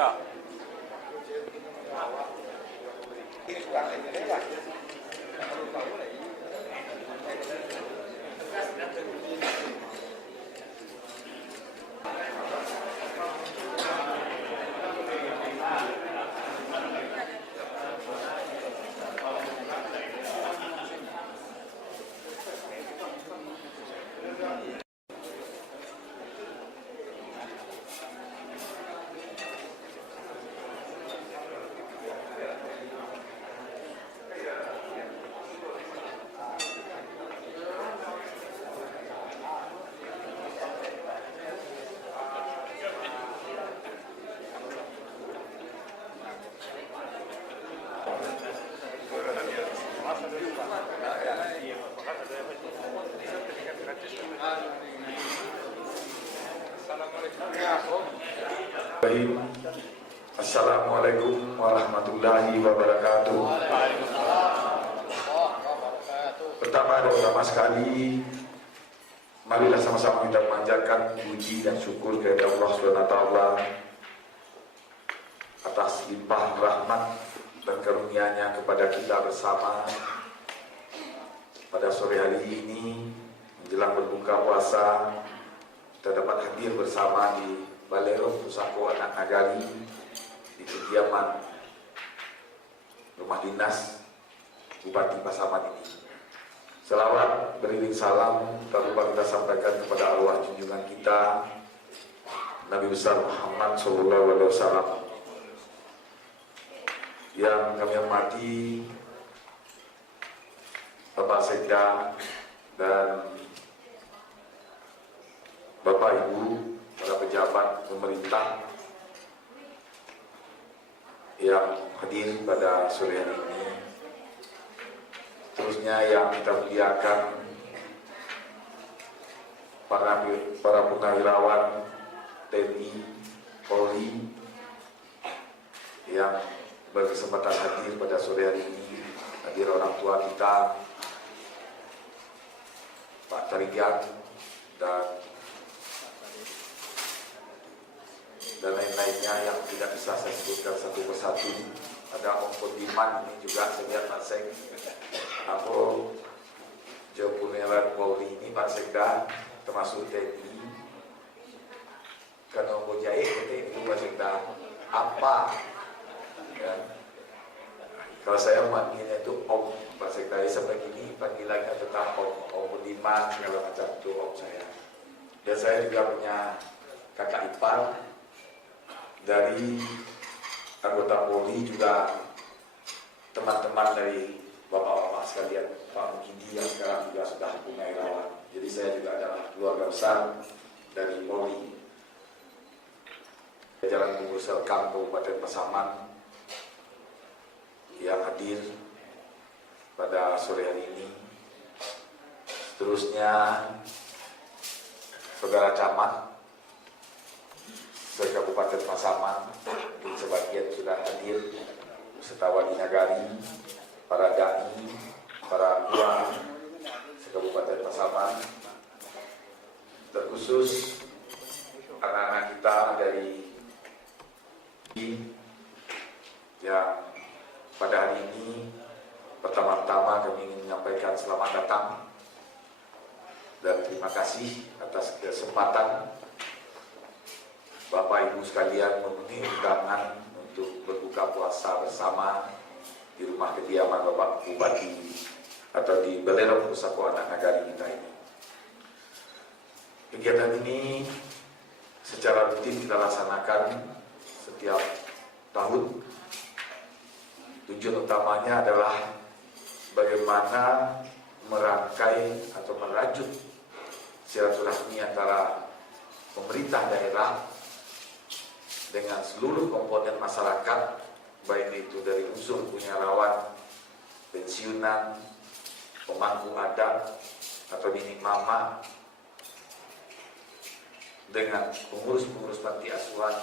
Ya. Assalamualaikum warahmatullahi wabarakatuh. Pertama dan utama sekali, marilah sama-sama kita memanjatkan puji dan syukur kepada Allah SWT atas limpah rahmat dan karunia-Nya kepada kita bersama pada sore hari ini menjelang berbuka puasa. Kita dapat hadir bersama di Balai Roh Pusako Anak Nagari di kediaman rumah dinas Bupati Pasaman ini. Selawat beriring salam tak lupa kita sampaikan kepada arwah junjungan kita Nabi besar Muhammad SAW. Yang kami hormati Bapak Sekda dan Bapak Ibu, para pejabat pemerintah yang hadir pada sore hari ini. Terusnya yang kita muliakan para purnawirawan TNI, Polri yang berkesempatan hadir pada sore hari ini, hadir orang tua kita, Pak Tarigan dan lain-lainnya yang tidak bisa saya sebutkan satu persatu. Ada Om Podiman ini juga saya lihat Pak Sek. Aku Jepuniran Polri ini Pak Sekda termasuk TNI. Karena Om Jahit itu Pak Sekda apa? Ya. Kalau saya manggilnya itu Om Pak Sekda, sampai kini panggilannya tetap Om Podiman segala macam itu Om saya. Dan saya juga punya kakak ipar dari anggota Polri, juga teman-teman dari bapak-bapak sekalian, Pak Mukidi yang sekarang juga sudah purnawirawan. Jadi saya juga adalah keluarga besar dari Polri. Jajaran pengurus Selkam Kabupaten Pasaman yang hadir pada sore hari ini. Seterusnya Saudara Camat Kabupaten Pasaman, sebagian sudah hadir, beserta wali nagari, para dai, para tua Kabupaten Pasaman, terkhusus anak-anak kita dari yang pada hari ini pertama-tama kami ingin menyampaikan selamat datang dan terima kasih atas kesempatan Bapak Ibu sekalian memenuhi undangan untuk berbuka puasa bersama di rumah kediaman Bapak Bupati atau di Balai Roh Pusako Anak Nagari kita ini. Kegiatan ini secara rutin kita laksanakan setiap tahun. Tujuan utamanya adalah bagaimana merangkai atau merajut silaturahmi antara pemerintah daerah dengan seluruh komponen masyarakat, baik itu dari unsur punyarawan, pensiunan, pemangku adat atau nenek mama, dengan pengurus-pengurus panti asuhan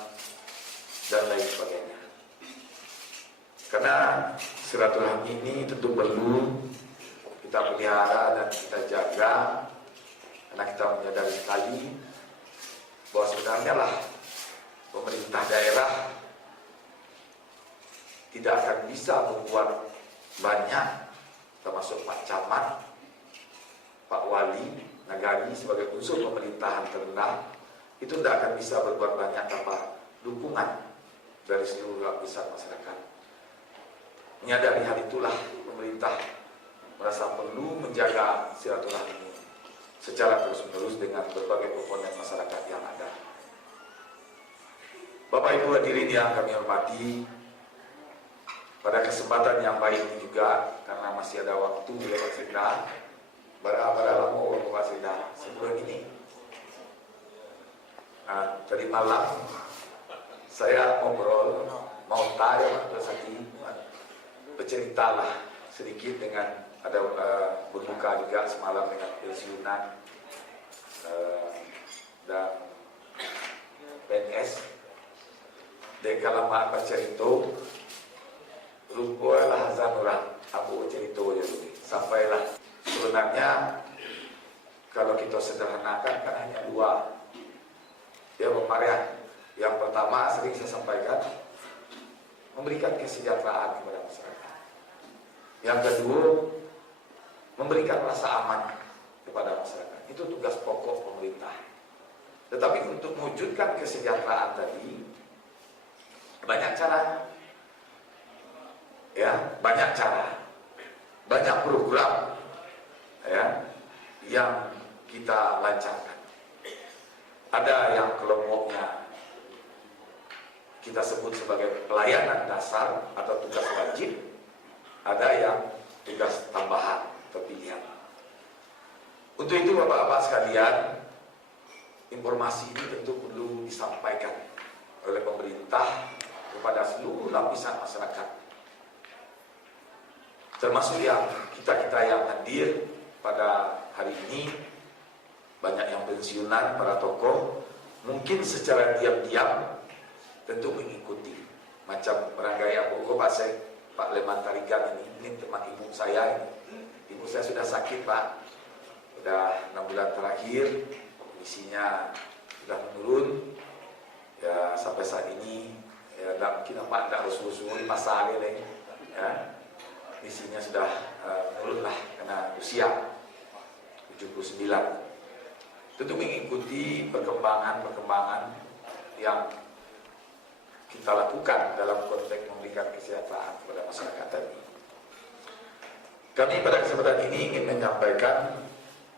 dan lain sebagainya. Karena silaturahmi ini tentu perlu kita pelihara dan kita jaga, karena kita menyadari sekali bahwa sebenarnya lah pemerintah daerah tidak akan bisa membuat banyak, termasuk Pak Camat, Pak Wali, Nagari sebagai unsur pemerintahan terendah, itu tidak akan bisa berbuat banyak tanpa dukungan dari seluruh lapisan masyarakat. Menyadari hal itulah pemerintah merasa perlu menjaga silaturahmi secara terus-menerus dengan berbagai komponen masyarakat yang ada. Bapak Ibu hadirin yang kami hormati, pada kesempatan yang baik ini juga, karena masih ada waktu ya Pak Sekda, berapa lama Pak Sekda sebelum ini. Tadi malam saya ngobrol, mau tanya Pak Saki, berceritalah sedikit dengan ada berbuka juga semalam dengan pensiunan dan PNS. Deka lama apa cerita, lupalah Zanurah, aku cerita je sampailah. Sebenarnya kalau kita sederhanakan kan hanya dua. Ya Bang Marian, yang pertama sering saya sampaikan, memberikan kesejahteraan kepada masyarakat. Yang kedua, memberikan rasa aman kepada masyarakat. Itu tugas pokok pemerintah. Tetapi untuk mewujudkan kesejahteraan tadi, banyak cara. Ya, banyak cara. Banyak program ya yang kita lancarkan. Ada yang kelompoknya kita sebut sebagai pelayanan dasar atau tugas wajib, ada yang tugas tambahan atau pilihan. Untuk itu Bapak-Bapak sekalian, informasi ini tentu perlu disampaikan oleh pemerintah kepada seluruh lapisan masyarakat, termasuk yang kita yang hadir pada hari ini. Banyak yang pensiunan, para tokoh mungkin secara diam-diam tentu mengikuti, macam Barangkali Bogor Pak Leman Tarigan ini teman ibu saya ini. Ibu saya sudah sakit Pak, sudah 6 bulan terakhir, kondisinya sudah menurun ya, sampai saat ini ya, mungkin Pak tidak usul-usul 5 hari lagi ya, kondisinya sudah menurun lah karena usia 79. Tentu mengikuti perkembangan yang kita lakukan dalam konteks memberikan kesejahteraan kepada masyarakat tadi. Kami pada kesempatan ini ingin menyampaikan,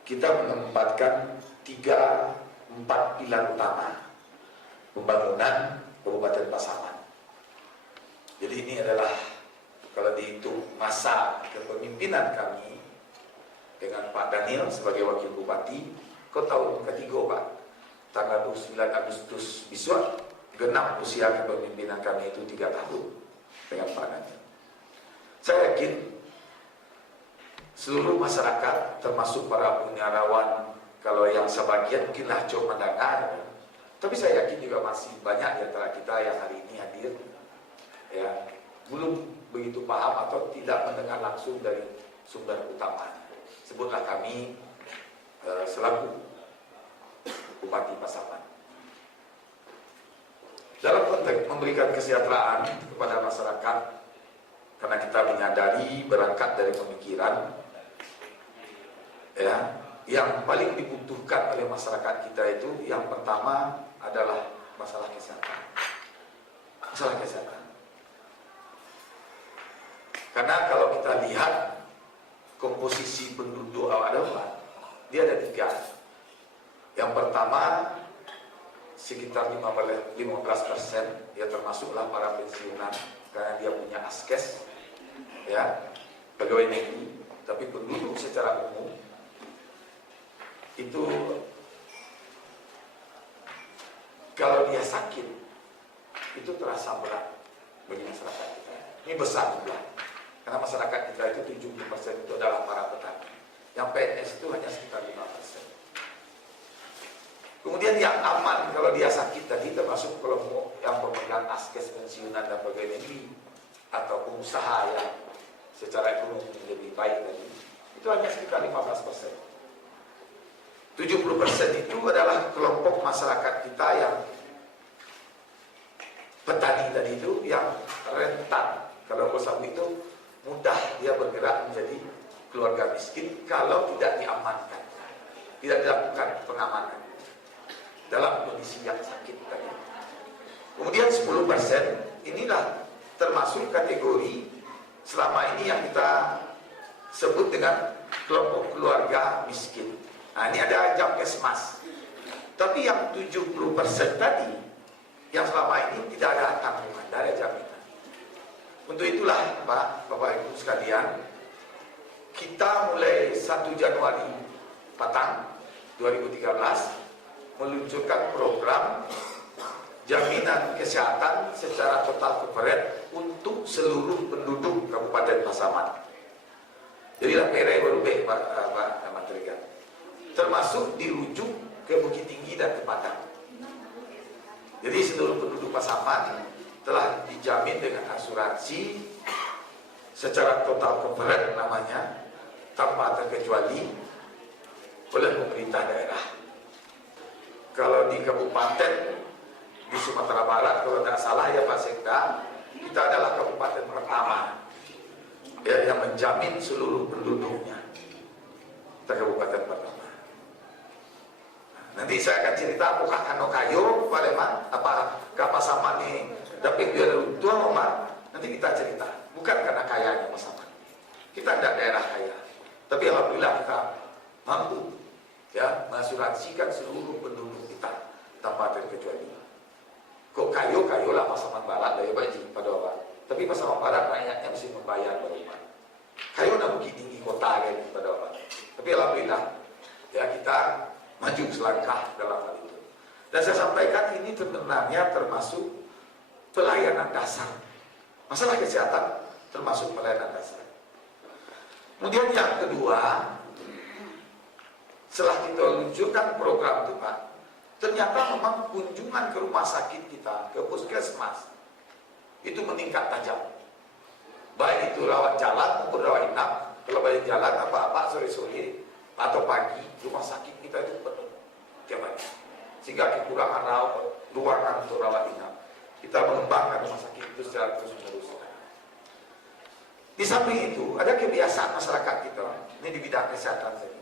kita menempatkan 3-4 pilar utama pembangunan Kabupaten Pasaman. Jadi ini adalah kalau dihitung masa kepemimpinan kami dengan Pak Daniel sebagai Wakil Bupati, kau tahun ketiga Pak, tanggal 29 Agustus besok genap usia kepemimpinan kami itu 3 tahun dengan Pak Daniel. Saya yakin seluruh masyarakat termasuk para purnawirawan, kalau yang sebagian mungkinlah cuma mendengar, tapi saya yakin juga masih banyak di antara kita yang hari ini hadir ya belum begitu paham atau tidak mendengar langsung dari sumber utamanya. Sebutlah kami selaku Bupati Pasaman. Dalam konteks memberikan kesejahteraan kepada masyarakat, karena kita menyadari berangkat dari pemikiran ya, yang paling dibutuhkan oleh masyarakat kita itu yang pertama adalah masalah kesehatan. Masalah kesehatan. Karena kalau kita lihat komposisi penduduk awak dapat, dia ada 3. Yang pertama sekitar 15%, ya termasuklah para pensiunan karena dia punya askes, ya pegawai negeri. Tapi penduduk secara umum itu kalau dia sakit itu terasa berat bagi masyarakat kita. Ini besar juga karena masyarakat kita itu 70% itu adalah para petani. Yang PNS itu hanya sekitar 5%. Kemudian yang aman kalau dia sakit tadi termasuk kelompok yang pemegang askes pensiunan dan pegawai negeri atau pengusaha yang secara ekonomi lebih baik tadi, itu hanya sekitar 15%. 70% itu adalah kelompok masyarakat kita yang petani tadi itu yang rentan Kalau Kosambi itu mudah dia bergerak menjadi keluarga miskin kalau tidak diamankan, tidak dilakukan pengamanan dalam kondisi yang sakit tadi. Kemudian 10% inilah termasuk kategori selama ini yang kita sebut dengan kelompok keluarga miskin. Nah, ini ada Jamkesmas. Tapi yang 70% tadi, yang selama ini tidak ada tanggungan, tidak ada jaminan. Untuk itulah Bapak Ibu sekalian, kita mulai 1 Januari Patang 2013 meluncurkan program jaminan kesehatan secara total coverage untuk seluruh penduduk Kabupaten Pasaman. Jadilah PRE berubah Pak Menteri, termasuk dirujuk ke Bukit Tinggi dan ke Padang. Jadi seluruh penduduk Pasaman telah dijamin dengan asuransi secara total coverage namanya, tanpa terkecuali oleh pemerintah daerah. Kalau di kabupaten di Sumatera Barat, kalau tidak salah ya Pak Sekda, kita adalah kabupaten pertama ya, yang menjamin seluruh penduduknya. Kita kabupaten pertama. Nanti saya akan cerita apakah Kano Kayo, Pak Leman, apa Pasaman ini dapat biar tua Omar. Nanti kita cerita. Bukan karena kayanya Pasaman. Kita tidak daerah kaya, tapi alhamdulillah kita mampu ya mengasuransikan seluruh penduduk kita tanpa terkecuali. Kok kayo lah Pasaman Barat dari Baji pada Bapak. Tapi Pasaman Barat rakyatnya mesti membayar Bapak. Kayo nak Bukit Tinggi kota kan pada Bapak. Tapi alhamdulillah ya kita maju selangkah dalam hal itu. Dan saya sampaikan ini sebenarnya termasuk pelayanan dasar. Masalah kesehatan termasuk pelayanan dasar. Kemudian yang kedua, setelah kita luncurkan program itu Pak, ternyata memang kunjungan ke rumah sakit kita, ke puskesmas, itu meningkat tajam. Baik itu rawat jalan maupun rawat inap. Kalau balik jalan apa-apa sore-sore atau pagi, rumah sakit kita itu penuh tiap hari. Sehingga kekurangan ruangan untuk rawat inap. Kita mengembangkan rumah sakit itu secara terus-menerus. Di samping itu, ada kebiasaan masyarakat kita, ini di bidang kesehatan tadi.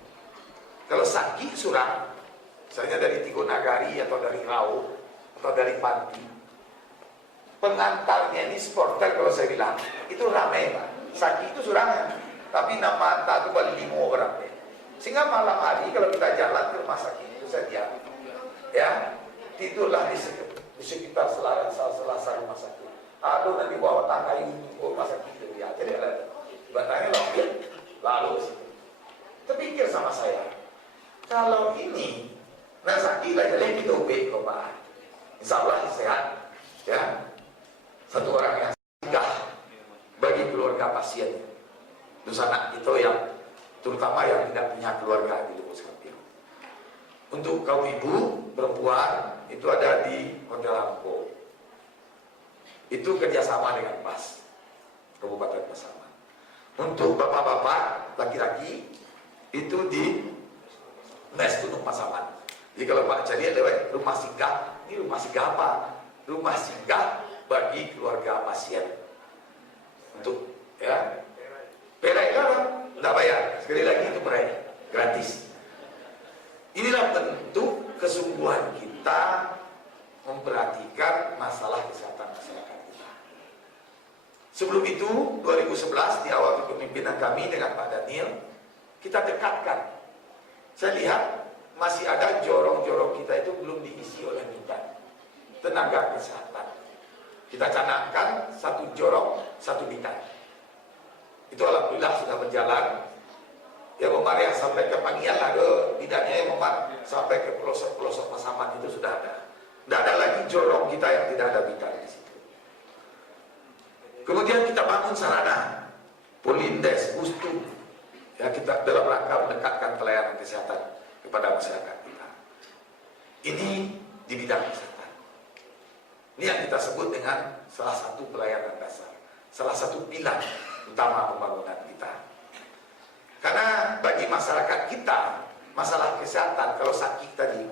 Kalau sakit surang, misalnya dari Tigonagari atau dari Rau atau dari Panti, pengantarnya ini supporter kalau saya bilang itu ramai Pak. Sakit itu surangan, tapi nama antar itu paling 5 orang. Sehingga malam hari kalau kita jalan ke rumah sakit itu saja, ya tidurlah di sekitar selasar rumah sakit. Aduh nanti bawa tangga untuk rumah sakit itu ya, jadi ada batangnya lompat lalu terpikir sama saya. Kalau ini nah sakit lah jadi kita ubah kok Pak. Insya Allah sehat ya. Satu orang yang singgah bagi keluarga pasien terus anak itu yang terutama yang tidak punya keluarga di Lubuk Sampir. Untuk kaum ibu perempuan itu ada di Hotel Angko. Itu kerjasama dengan PAS Kabupaten Pasaman. Untuk bapak-bapak laki-laki itu di Mes Gunung Pasaman. Jadi kalau Pak Cari ada rumah singgah, ini rumah singgah apa? Rumah singgah bagi keluarga pasien. Untuk ya, perai kan tidak bayar. Sekali lagi itu perai gratis. Inilah bentuk kesungguhan kita memperhatikan masalah kesehatan masyarakat kita. Sebelum itu 2011 di awal kepemimpinan kami dengan Pak Daniel, kita dekatkan. Saya lihat masih ada jorong-jorong kita itu belum diisi oleh bidan tenaga kesehatan. Kita canangkan 1 jorong 1 bidan. Itu alhamdulillah sudah berjalan. Ya Memar yang sampai ke Pangian ada bidannya, yang Memar sampai ke pelosok-pelosok Pasaman itu sudah ada. Tidak ada lagi jorong kita yang tidak ada bidan di situ. Kemudian kita bangun sarana Polindes, Pustu. Ya kita dalam rangka mendekatkan pelayanan kesehatan kepada masyarakat kita. Ini di bidang kesehatan. Ini yang kita sebut dengan salah satu pelayanan dasar, salah satu pilar utama pembangunan kita. Karena bagi masyarakat kita, masalah kesehatan kalau sakit tadi,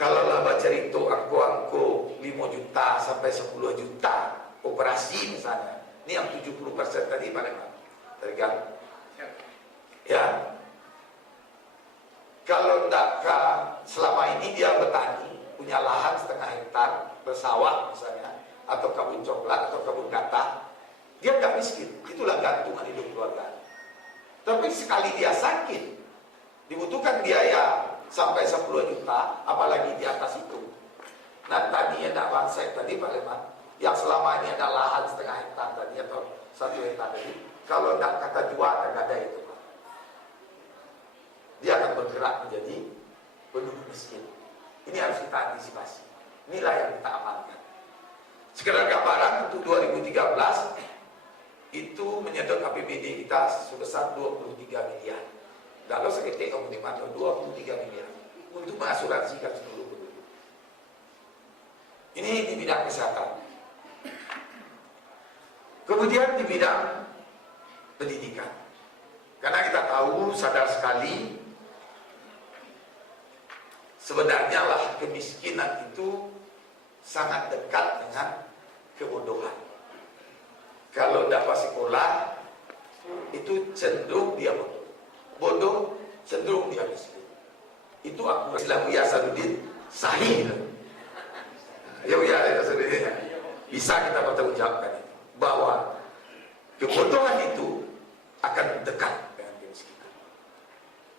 kalau lah baca itu angko-angko 5 juta sampai 10 juta operasi misalnya. Ini yang 70% tadi Pak Leman. Tergantung. Ya. Kalau enggak, selama ini dia bertani, punya lahan setengah hektar, bersawah misalnya, atau kebun coklat, atau kebun kata, dia nggak miskin. Itulah gantungan hidup keluarga. Tapi sekali dia sakit, dibutuhkan biaya sampai 10 juta, apalagi di atas itu. Nah tadi ada bansai tadi Pak Leman, yang selama ini ada lahan setengah hektar tadi, atau 1 hektar tadi, kalau nggak kata jual, nggak ada itu Pak. Dia akan bergerak menjadi penduduk miskin. Ini harus kita antisipasi. Inilah yang kita amalkan. Sekedar gambaran untuk 2013 itu menyedot APBD kita sebesar 23 miliar. Kalau sekitar 23 miliar untuk mengasuransikan seluruh penduduk. Ini di bidang kesehatan. Kemudian di bidang pendidikan. Karena kita tahu, sadar sekali, sebenarnya lah kemiskinan itu sangat dekat dengan kebodohan. Kalau dapat sekolah itu cenderung dia bodoh, bodoh cenderung dia miskin. Itu aku Islam Yasaruddin sahih. Ya Yasaruddin bisa kita bertanggungjawabkan itu, bahwa kebodohan itu akan dekat dengan kemiskinan.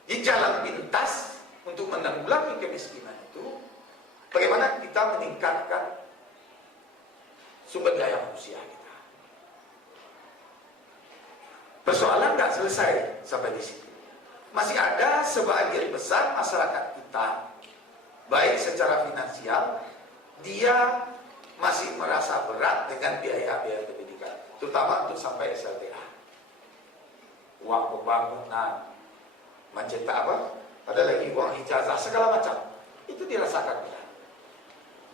Di jalan pintas untuk menanggulangi kemiskinan itu, bagaimana kita meningkatkan sumber daya manusia kita. Persoalan nggak selesai sampai di situ. Masih ada sebagian besar masyarakat kita, baik secara finansial, dia masih merasa berat dengan biaya-biaya pendidikan, terutama untuk sampai SLTA. Uang pembangunan, mencetak apa? Ada lagi uang ijazah, segala macam. Itu dirasakan berat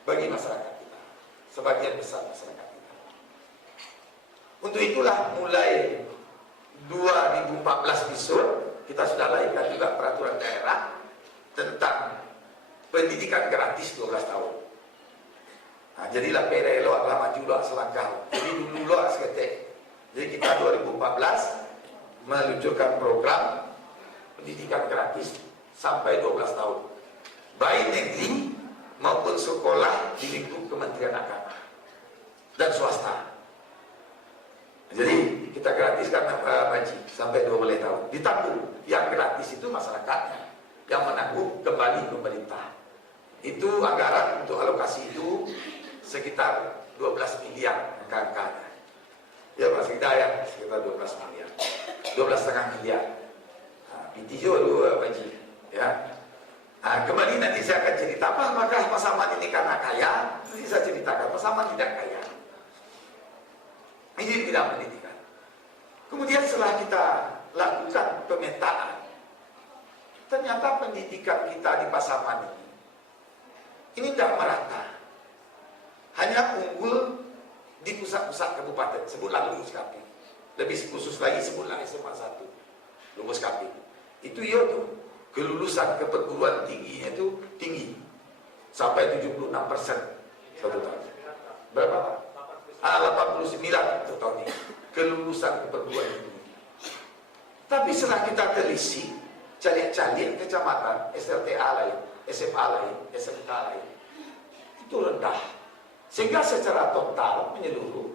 bagi masyarakat kita, sebagian besar masyarakat kita. Untuk itulah mulai 2014 besok kita sudah lahirkan juga peraturan daerah tentang pendidikan gratis 12 tahun. Nah, jadilah PRLO adalah maju selangkah. Jadi dulu seketik. Jadi kita 2014 meluncurkan program pendidikan gratis sampai 12 tahun, baik negeri maupun sekolah di lingkup Kementerian Agama dan swasta. Jadi kita gratiskan haji sampai 12 tahun. Ditanggung yang gratis itu masyarakatnya, yang menanggung kembali pemerintah. Itu anggaran untuk alokasi itu sekitar 12 miliar angka-angkanya. Ya Mas Hidayat, sekitar 12 miliar, 12,5 miliar. Pintijo dulu haji. Ya. Nah, kembali nanti saya akan cerita apakah Pasaman ini karena kaya. Nanti saya ceritakan Pasaman tidak kaya. Ini bidang pendidikan. Kemudian setelah kita lakukan pemetaan, ternyata pendidikan kita di Pasaman ini tidak merata. Hanya unggul di pusat-pusat kabupaten, sebutlah Lubus Kaping. Lebih khusus lagi sebutlah SMA 1 Lubus Kaping. Itu ya tuh, kelulusan ke perguruan tingginya itu tinggi, sampai 76% satu tahun. Berapa? 89 satu tahun ini kelulusan ke perguruan tinggi. Tapi setelah kita telisik, cari-cari kecamatan, SLTA lain, SMA lain, SMK lain, itu rendah. Sehingga secara total menyeluruh,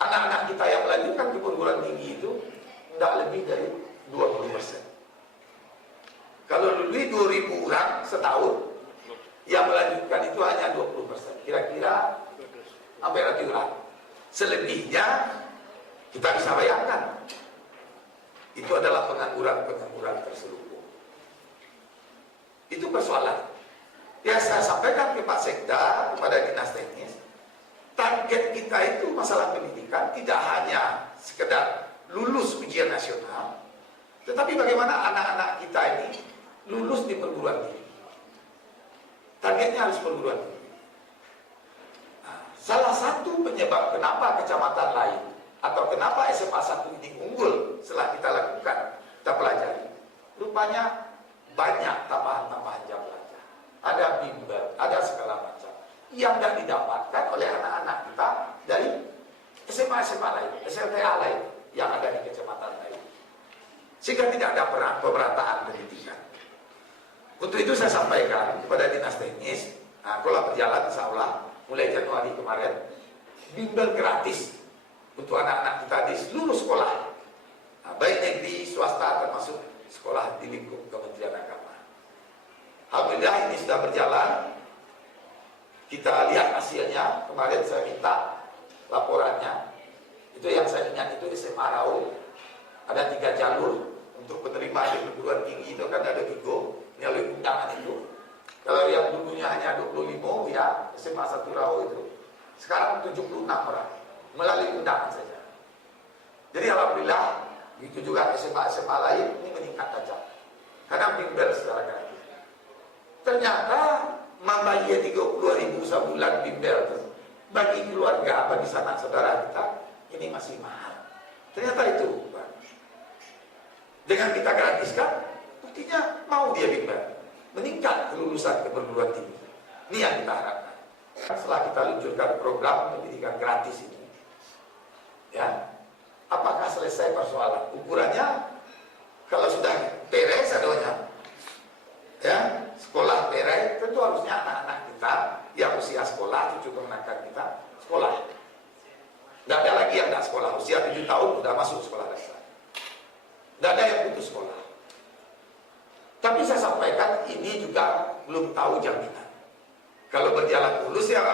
anak-anak kita yang melanjutkan ke perguruan tinggi itu tidak lebih dari 20%. Kalau lebih 2.000 orang setahun, yang melanjutkan itu hanya 20%. Kira-kira hampir ratusan. Selebihnya kita bisa bayangkan, itu adalah pengangguran terselubung. Itu persoalan. Ya saya sampaikan ke Pak Sekda, kepada Dinas Teknis, target kita itu masalah pendidikan tidak hanya sekedar lulus ujian nasional, tetapi bagaimana anak-anak kita ini lulus di perguruan tinggi. Targetnya harus perguruan tinggi. Nah, salah satu penyebab kenapa kecamatan lain atau kenapa SMA 1 ini unggul setelah kita lakukan, kita pelajari, rupanya banyak tambahan-tambahan jam belajar. Ada bimbel, ada segala macam. yang tidak didapatkan oleh anak-anak kita dari SMA-SMA lain, SLTA lain yang ada di kecamatan lain. Sehingga tidak ada pemerataan pendidikan. Untuk itu saya sampaikan kepada dinas teknis, nah, kalau berjalan insya Allah mulai Januari kemarin, bimbel gratis untuk anak-anak kita di seluruh sekolah, nah, baik negeri, swasta, termasuk sekolah di lingkup Kementerian Agama. Alhamdulillah ini sudah berjalan. Kita lihat hasilnya. Kemarin saya minta laporannya. Itu yang saya ingat itu SMA Raul. Ada 3 jalur untuk penerima di perguruan tinggi itu kan ada 3 melalui undangan itu. Kalau yang dulunya hanya 25 ya SMA 1 Raul itu. Sekarang 76 orang melalui undangan saja. Jadi alhamdulillah begitu juga SMA-SMA lain ini meningkat tajam. Karena bimbel secara gratis. Ternyata membayar 32.000 sebulan bimbel itu bagi keluarga, bagi sanak saudara kita ini masih mahal. Ternyata itu, Pak. Dengan kita gratiskan, buktinya mau dia bimbel, meningkat kelulusan ke perguruan tinggi. Ini yang kita harapkan. Setelah kita luncurkan program pendidikan gratis ini, ya, apakah selesai persoalan? Ukurannya, kalau sudah beres adanya, ya, sekolah beres, tentu harusnya anak-anak kita yang usia sekolah, cucu kemenakan kita sekolah. Tidak ada lagi yang tidak sekolah, usia 7 tahun sudah masuk sekolah dasar. Tidak ada yang putus sekolah. Tapi saya sampaikan ini juga belum tahu jaminan. Kalau berjalan mulus ya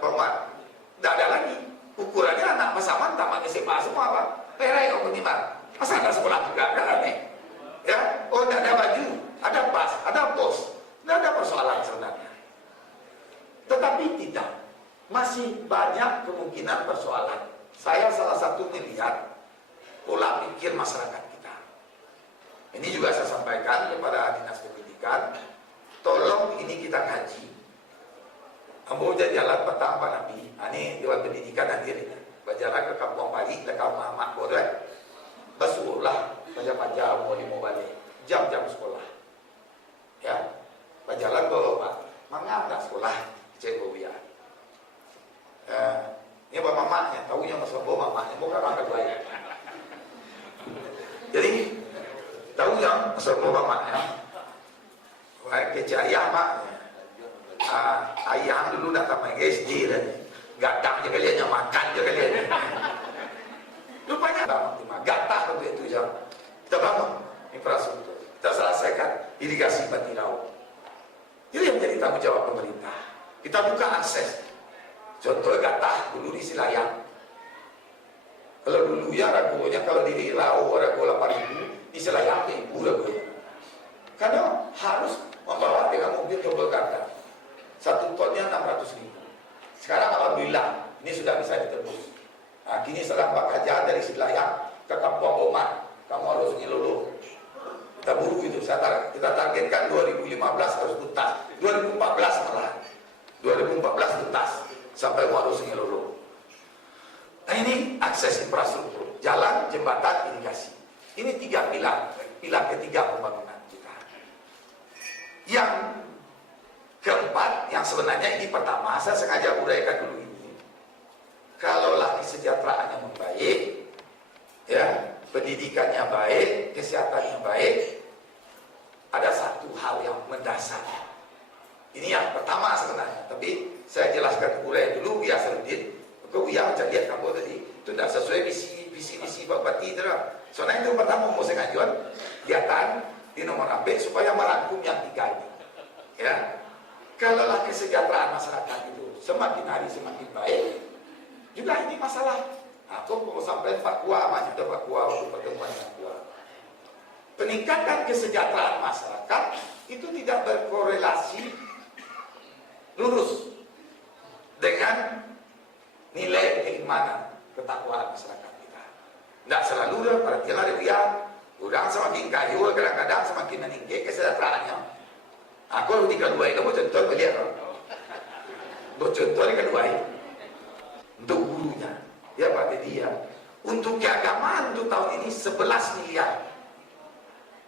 Bang Mat, tidak ada lagi. Ukurannya anak pasaman tamat SMA semua Pak. Perai kok minimal. Masa ada sekolah juga kan aneh. Ya, oh tidak ada baju, ada pas, ada pos. Tidak ada persoalan sebenarnya. Tetapi tidak. Masih banyak kemungkinan persoalan. Saya salah satu melihat pola pikir masyarakat kita. Ini juga saya sampaikan kepada Dinas Pendidikan, tolong ini kita kaji. Ambo jalan petang Pak Nabi, ini Dewan Pendidikan hadir ini. Berjalan ke Kampung Bali, ke Kampung Ahmad Bodoh. Basuhlah, pajak-pajak mau balik. Jam-jam sekolah. Ya, berjalan bawa Pak. Mengapa sekolah? Cek Bobia. Ini bapak mamanya, tahunya mas bawa mamanya, bukan orang kedua ya. Jadi tahunya mas bawa mamanya, kecil ayah mak, ayah dulu datang main SD dan gadang je kalian, makan je kalian. Rupanya gatah untuk itu jam. Kita bangun infrastruktur, kita selesaikan irigasi Bati Laut. Itu yang menjadi tanggung jawab pemerintah. Kita buka akses. Contohnya gatah dulu di Silayang. Kalau dulu ya ragonya kalau di Lau rago 8.000, di Silayang 1.000 ragonya. Karena harus membawa dengan mobil double ganda. 1 tonnya 600.000. Sekarang alhamdulillah ini sudah bisa ditebus. Nah, kini setelah Kajian dari Silayang ke Kampung Boman, kamu harus ngeluluh. Kita buru itu. Kita targetkan 2015 harus tuntas. 2014 malah. 2014 tuntas. Sampai harus ngeluluh. Nah ini akses infrastruktur, jalan, jembatan, irigasi. Ini 3 pilar ketiga pembangunan kita. Yang keempat, yang sebenarnya ini pertama, saya sengaja uraikan dulu ini. Kalaulah kesejahteraannya membaik, ya, pendidikannya baik, kesehatannya baik, ada satu hal yang mendasar. Ini yang pertama sebenarnya, tapi saya jelaskan urai dulu biar sedikit. Kau yang macam lihat kamu tadi itu tidak sesuai visi Bapak Tidra. Soalnya itu pertama mau saya ngajuan kegiatan di nomor AB supaya merangkum yang 3 ini. Ya, kalaulah kesejahteraan masyarakat itu semakin hari semakin baik, juga ini masalah. Aku mau sampai Papua, masih ada Papua untuk pertemuan Papua. Peningkatan kesejahteraan masyarakat itu tidak berkorelasi lurus dengan nilai keimanan ketakwaan masyarakat kita. Tidak selalu dah, perhatianlah dia. Orang semakin kayu, kadang-kadang semakin meninggi kesejahteraannya. Aku di kedua itu mau contoh melihat. Mau contoh di kedua ini. Untuk gurunya, ya Pak dia. Untuk keagamaan untuk tahun ini 11 miliar.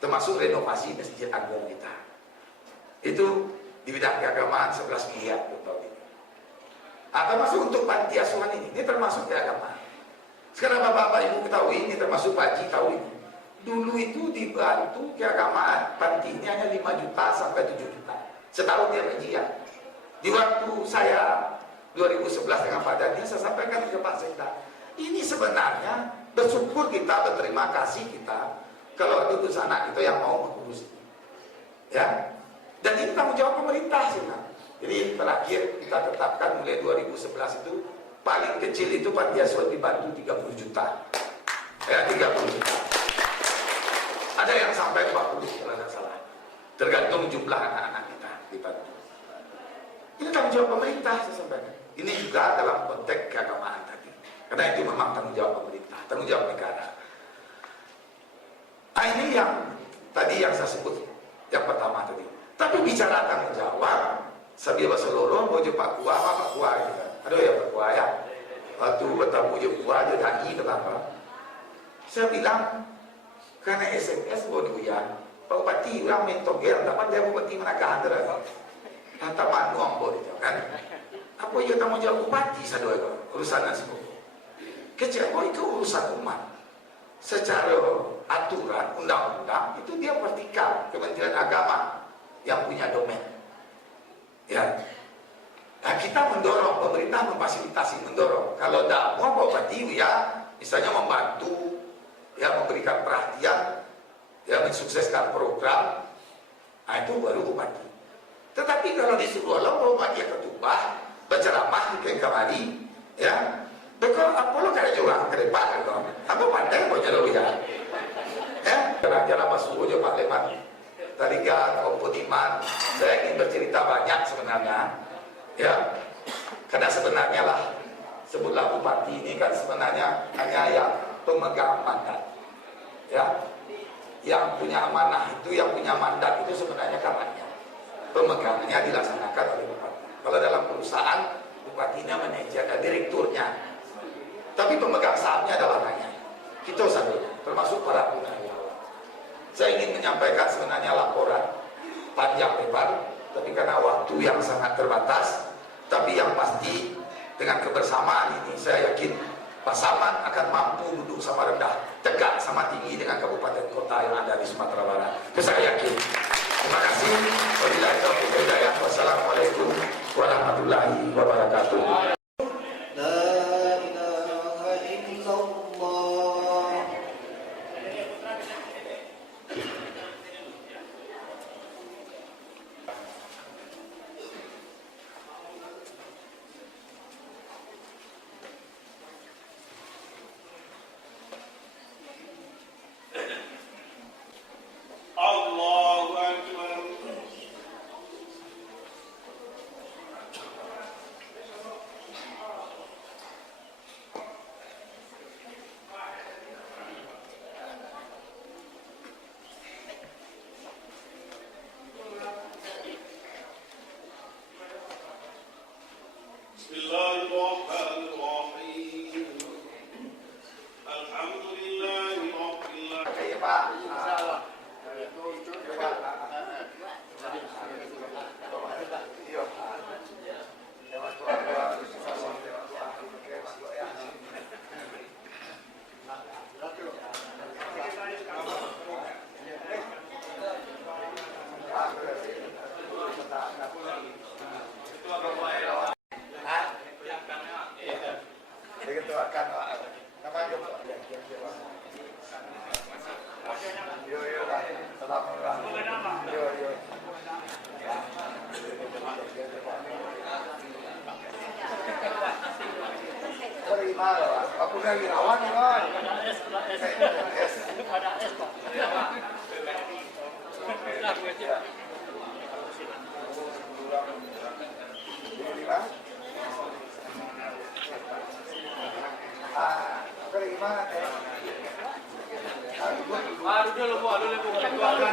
Termasuk renovasi Masjid Agung kita. Itu di bidang keagamaan 11 miliar untuk tahun ini. Termasuk untuk panti asuhan ini termasuk keagamaan. Sekarang bapak-bapak ibu ketahui ini, termasuk Pak Haji tahu ini. Dulu itu dibantu keagamaan panti ini hanya 5 juta sampai 7 juta setahun dia gajian. Di waktu saya 2011 dengan Pak Dadi, saya sampaikan ke Pak Sekda, ini sebenarnya bersyukur kita, berterima kasih kita kalau ada utusan anak kita yang mau mengurus ini. Ya, dan ini tanggung jawab pemerintah sih. Jadi terakhir kita tetapkan mulai 2011 itu paling kecil itu panti asuhan dibantu 30 juta. Ya, 30 juta. Ada yang sampai 40 kalau tidak salah. Tergantung jumlah anak-anak kita dibantu. Ini tanggung jawab pemerintah saya sampaikan. Ini juga dalam konteks keagamaan tadi. Karena itu memang tanggung jawab pemerintah, tanggung jawab negara. Ini yang tadi yang saya sebut, yang pertama tadi. Tapi bicara tanggung jawab, Sabia Basoloro, Bojo Pak Kua, Pak Kua gitu. Aduh ya Pak Kua ya. Waktu bertamu Bojo Kua aja daki kenapa? Saya bilang karena SMS Bodo ya, Pak Bupati orang mentogel, dapat dia Bupati Manakah antara. Kata manuang Bodo kan. Apa yang tanggung jawab Bupati sadoi urusan semua. Kecewa itu urusan umat. Secara aturan undang-undang itu dia vertikal, Kementerian Agama yang punya domain. Ya, nah, kita mendorong, pemerintah memfasilitasi, mendorong. Kalau tidak mau Bupati ya, misalnya membantu, ya memberikan perhatian, ya mensukseskan program, nah itu baru Bupati. Tetapi kalau disuruh Allah Bupati yang ketubah, berceramah di kamari, ya, betul apa lo kayak curang ke depan, apa pandai mau jalan ya, ya, jalan-jalan masuk aja Pak Leman. Tariga kaum Budiman, saya ingin bercerita banyak sebenarnya, ya, karena sebenarnya lah, sebutlah Bupati ini kan sebenarnya hanya yang pemegang mandat, ya, yang punya amanah itu, yang punya mandat itu sebenarnya karenanya, pemegangannya dilaksanakan oleh Bupati. Kalau dalam perusahaan, Bupatinya manajer, direkturnya, tapi pemegang sahamnya adalah rakyat. Kita satunya, termasuk para pengusaha. Saya ingin menyampaikan sebenarnya laporan panjang lebar, tapi karena waktu yang sangat terbatas, tapi yang pasti dengan kebersamaan ini saya yakin Pak Saman akan mampu duduk sama rendah, tegak sama tinggi dengan kabupaten kota yang ada di Sumatera Barat. Itu saya yakin. Terima kasih. Wabillahi taufiq wal hidayah. Wassalamualaikum warahmatullahi wabarakatuh. Aku dari lawan ya kan. Ada es Pak.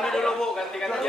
Dulu Bu, ganti-ganti.